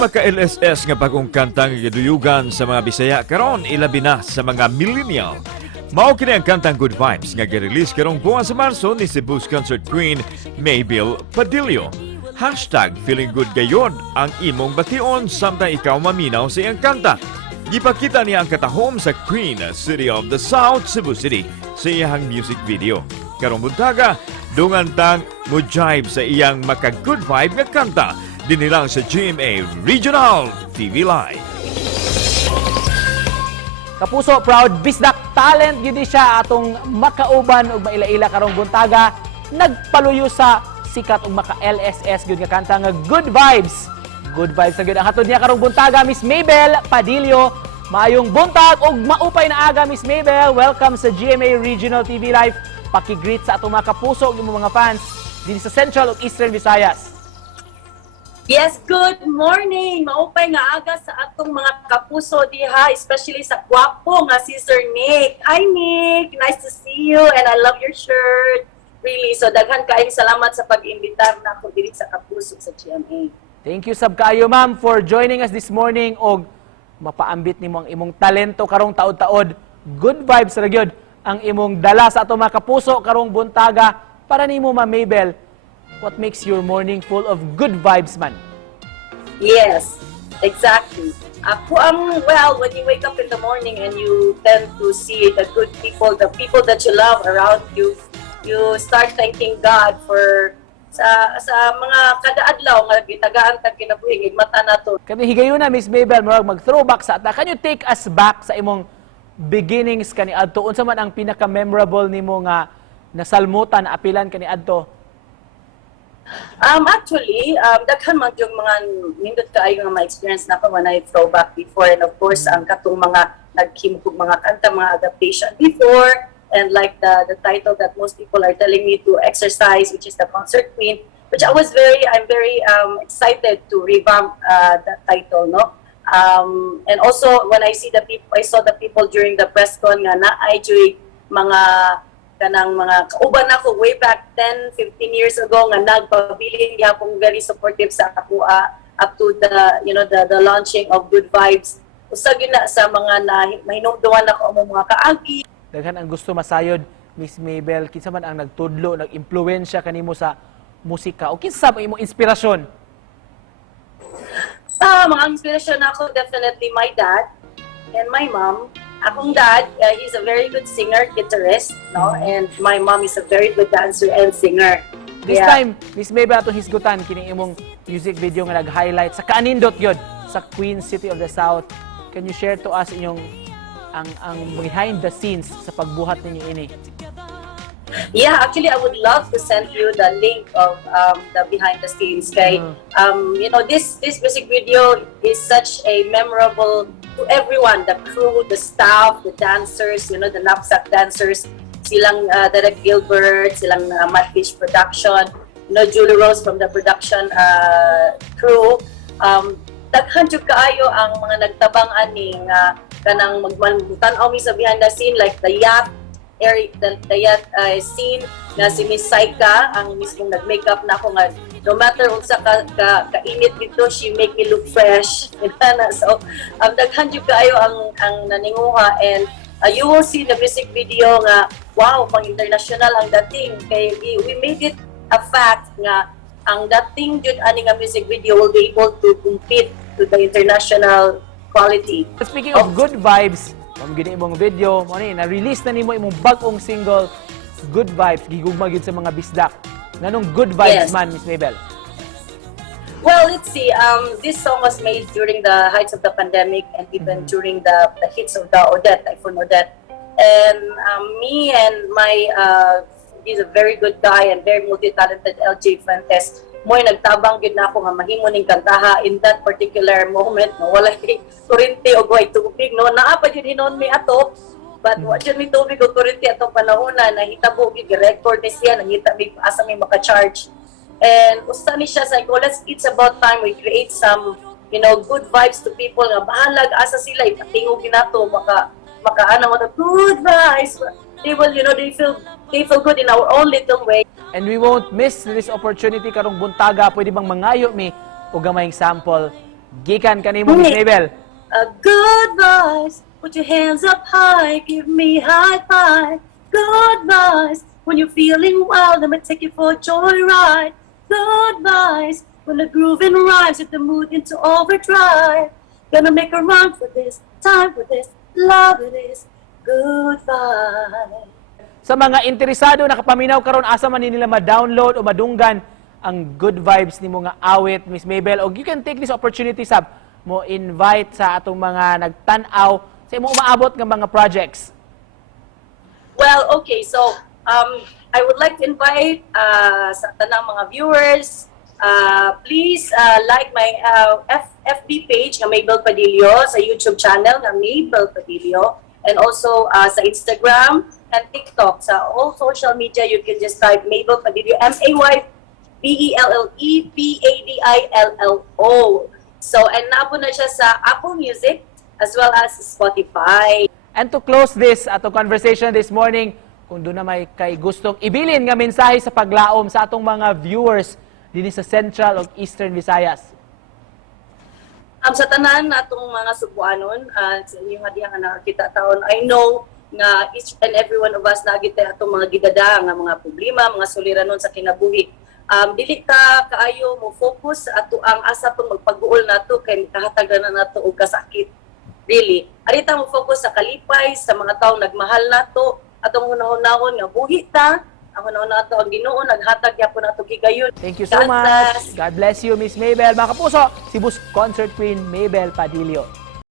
maka-LSS nga bagong kantang giduyugan sa mga Bisaya karon ilabi na sa mga millennial. Mao kini ang kantang Good Vibes nga gi-release karong buwan sa Marso ni Cebu's concert queen Maybelle Padillo. #feeling good gayod ang imong bation samtang ikaw maminaw sa iyang kanta. Gipakita niya ang katahom sa Queen City of the South, Cebu City sa iyang music video. Karong buntaga, dungan tang mo-jive sa iyang maka-good vibe nga kanta dinilang sa GMA Regional TV Live. Kapuso, proud bisdak talent yun siya atong makauban ug maila-ila karong buntaga nagpaluyo sa sikat ug maka-LSS gyud nga kanta nga Good Vibes. Good vibes na gyud ang hatod niya karong buntaga, Miss Maybelle Padillo. Maayong buntag ug maupay na aga, Miss Maybelle. Welcome sa GMA Regional TV Live. Paki-greet sa atong mga kapuso ug mga fans dinhi sa Central ug Eastern Visayas. Yes, good morning! Maupay nga aga sa atong mga kapuso diha, especially sa gwapo nga si Sir Nick. Hi Nick! Nice to see you and I love your shirt. Really, so daghan kaayong salamat sa pag-imbitar na ako diri sa kapuso sa GMA. Thank you sab kaayo, ma'am, for joining us this morning og mapaambit nimo ang imong talento karong taod-taod. Good vibes ra gyud ang imong dala sa atong mga kapuso karong buntaga para nimo, Ma'am Maybelle. What makes your morning full of good vibes, man? Yes, exactly. Ako well, when you wake up in the morning and you tend to see the good people, the people that you love around you, you start thanking God for sa mga kada-adlaw nga gitagaan tag kinabuhi mata nato. Kani higayon na, Miss Maybelle, mag-throwback sa ata. Can you take us back sa imong beginnings kani adto? Unsa man ang pinaka-memorable nimo nga nasalmutan, apilan kani adto? Actually, daghan man yung mga nindot kaayo nga ma-experience na ko when I throwback before, and of course ang katong mga naghimkog mga kanta, mga adaptation before, and like the title that most people are telling me to exercise, which is the Concert Queen, which I'm very excited to revamp that title, no? And also when I saw the people during the press con nga na I joy mga kanang mga kauban ako way back 10, 15 years ago nga nagpabilin niya akong very supportive sa ako up to the launching of Good Vibes. Usag yun na sa mga mahinungduan ako ang mga kaagi. Daghan ang gusto masayod, Miss Maybelle. Kinsa man ang nagtudlo, nag-impluwensya kanimo sa musika o kinsa sa imong inspirasyon? Mga inspirasyon ako, definitely my dad and my mom. Akong dad, he's a very good singer, guitarist, no? And my mom is a very good dancer and singer. This time, Miss Maybelle, atong hisgutan kini imong music video nga nag-highlight sa maanindot yun sa Queen City of the South. Can you share to us inyong ang behind the scenes sa pagbuhat ninyo ini? Yeah, actually, I would love to send you the link of the behind the scenes. Kay, this music video is such a memorable to everyone, the crew, the staff, the dancers, the knapsack dancers, silang Derek Gilbert, silang Matfish Production, Julie Rose from the production crew. Daghan jud kaayo ang mga nagtabang aning kanang magtanaw mi sa behind the scene, like the yacht scene na si Miss Saika ang mismong nag-makeup na ako nga no matter unsa kainit dito, she make me look fresh. So daghan jud kaayo ang naninguha, and you will see the music video nga wow, pang international ang dating. Kay we made it a fact nga ang dating jud ani nga music video will be able to compete to the international quality. Speaking of good vibes, ang gini imong video, na-release na nimo imong bag-ong single, Good Vibes, gigugma gyud sa mga bisdak. Nganong good vibes, yes, man, Miss Maybelle? Well, let's see. This song was made during the heights of the pandemic and even during the hits of the Typhoon Odette. And me and he's a very good guy and very multi-talented LJ Fuentes, mo'y nagtabang gyud na ako nga mahimo ning kantaha in that particular moment, no? Wala kurente o way tubig, no? Naa pa jud hinon mi ato, but wa jud mi tubig o kurente atong panahon na nahitabo gyud record ni siya, nangita mi asa mi maka-charge. And usta ni siya sa it's about time we create some good vibes to people nga bahalag asa sila ipatingog ginato maka mo good vibes. They will they feel good in our own little way. And we won't miss this opportunity karong buntaga. Pwede bang mangayo mi o gamayng sample Gikan kanimo Miss Maybelle. Good vibes, put your hands up high, give me high five. Good vibes, when you're feeling wild, I'ma take you for a joyride. Good vibes, when the grooving rhymes, set the mood into overdrive. Gonna make a run for this, time for this, love it is. Good vibes. Sa mga interesado nakapaminaw karon asa man nila ma-download o madunggan ang Good Vibes nimo nga awit Miss Maybelle, og you can take this opportunity sab mo invite sa atong mga nagtan-aw sa imong umaabot nga mga projects. Well, okay, so I would like to invite sa tanang mga viewers, please like my FB page na Maybelle Padillo, sa YouTube channel na Maybelle Padillo, and also sa Instagram and TikTok. Sa all social media, you can just type Maybelle Padillo, MaybellePadillo. So, and napo na siya sa Apple Music as well as Spotify. And to close this atong conversation this morning, kung doon na may kay gustong ibilin nga mensahe sa paglaom sa atong mga viewers dinhi sa Central ug Eastern Visayas. Sa tanan natong mga Subuanon, sa inyong hadiang nga nakakita taon, I know nga each and every one of us nagita atong mga gidada nga mga problema, mga suliranon sa kinabuhi. Dili ka kaayo mo focus sa ato ang asa tong magpag-uol nato kay kahatag na nato og kasakit. Really, arita mo focus sa kalipay sa mga tawo nagmahal nato atong hunahunahon nga buhi ta, ang hunahon nato ang Ginoo naghatag gyapon nato gigayon. Thank you so much. God bless you Miss Maybelle. Mga kapuso, Cebu's Concert Queen Maybelle Padillo.